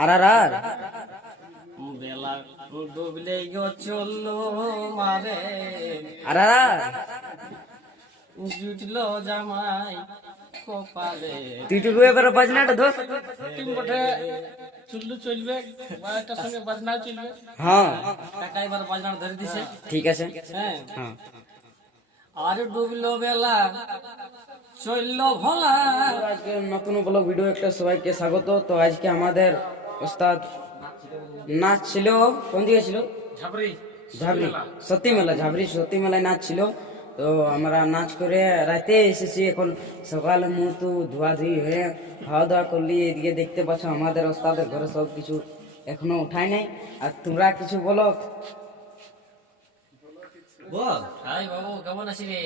আর আর আর বেলা ডুবলে চললো মারে আর আর আর জুটলো জামাই কপালে। তুই টুকু এবারে বাজনাটা ধর। তিন বটে চুল্লু চলবে বা একটা সঙ্গে বাজনা চলবে। হ্যাঁ টাকা এবার বাজনা ধরে দিছে। ঠিক আছে। হ্যাঁ হ্যাঁ আর ডুবলো বেলা চললো ভোলা। আজকে নতুন ব্লগ ভিডিও একটা সবাইকে স্বাগত। তো আজকে আমাদের ওস্তাদ নাচ ছিল, কোন দিকে ছিল? ঝাবরি ঝাবরি সত্যি মেলা, ঝাবরি সত্যি মেলায় নাচ ছিল। তো আমরা নাচ করে রাতে এসেছি, এখন সকালে মুখ টু ধোয়াধুয়ি হয়ে খাওয়া দাওয়া করলি। এদিকে দেখতে পাচ্ছ আমাদের ওস্তাদের ঘরে সব কিছু এখনো উঠায় নাই। আর তোমরা কিছু বলো। বল হাই বাবু, কেমন আছি রে?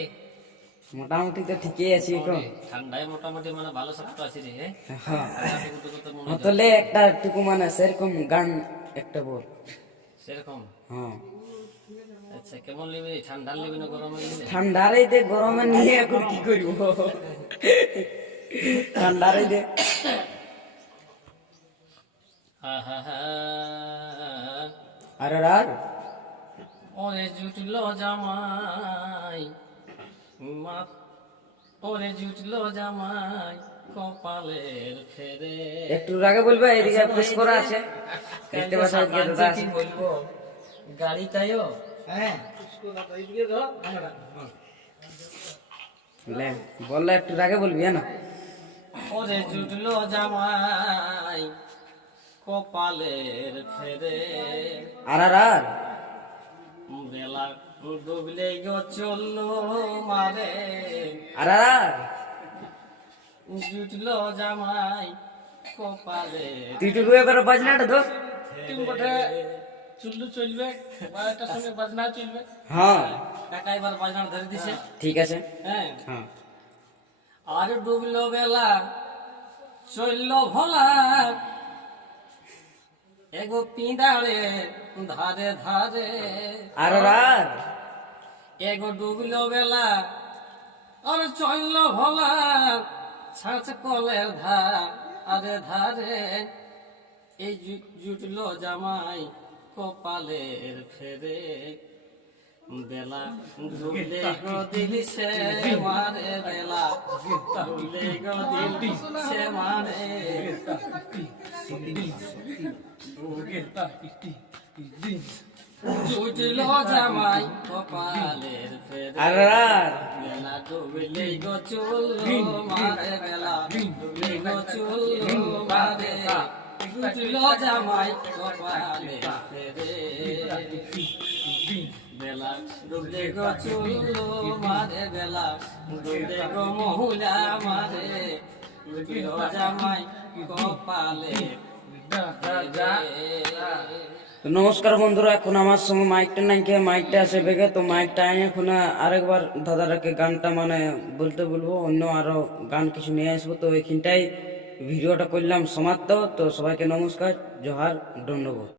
মোটামুটি তো ঠিকই আছি এখন। ঠান্ডায় মোটামুটি মানে ভালো শক্ত আছি রে। হ্যাঁ মনে তাহলে একটা টুকু মানে সেরকম গান একটা বল। সেরকম। হ্যাঁ আচ্ছা কেমন নিবি? ঠান্ডার নিবি না গরমে নিবি? ঠান্ডার এই দে, গরমে নিয়ে এখন কি করব? ঠান্ডার এই দে। হা হা হা। আর আর আর ওরে জুটলো জামাই ওরে জুটলো জামাই কপালের ফেরে। একটু আগে বলবে, এদিকে পুশ করা আছে দেখতে পাচ্ছ। আজকে দাদা আছে। বলবো গাড়িটাও হ্যাঁ বললে একটু আগে বলবি, হ্যাঁ না? ওরে জুটলো জামাই কপালের ফেরে। আর আর আর বেলা ডুবলে চললো মারে আর আর আর জুটলো জামাই কপালে। তুই টুকু এবারে বাজনাটা ধর। তিন বটে চুল্লু চলবে বা একটা সঙ্গে বাজনা চলবে। হ্যাঁ টাকা এবার বাজনা ধরে দিছে। ঠিক আছে। হ্যাঁ হ্যাঁ আর ডুবলো বেলা চললো ভোলা। এগো পিঁদারে ধারে ধারে। আর আর আর এগো ডুবলো বেলা আর চললো ভোলা। ছাঁচ কলের ধারে ধারে। এই জুটলো জামাই কপালের ফেরে। বেলা ডুবলে গো দিল সে মারে বেলা ডুবলে গো দিল সে মারে। জুটলো জামাই কপালের ফেরে। আর আর বেলা ডুবলে গো চুল্লো মারে বেলা ডুবলে গো চুল্লো মারে। জুটলো জামাই কপালের ফেরে। বেলা ডুবলে গো চুল্লো মারে বেলা ডুবলে গো মহুলা মারে। জুটলো জামাই কপালের তো নমস্কার বন্ধুরা, এখন আমার সঙ্গে মাইকটা নাই, কে মাইকটা আসে বেগে। তো মাইকটা আনি এখন আরেকবার দাদারাকে গানটা মানে বলতে বলবো, অন্য আরো গান কিছু নিয়ে আসবো। তো এইখানটাই ভিডিওটা করলাম সমাপ্ত। তো সবাইকে নমস্কার, জোহার, ধন্যবাদ।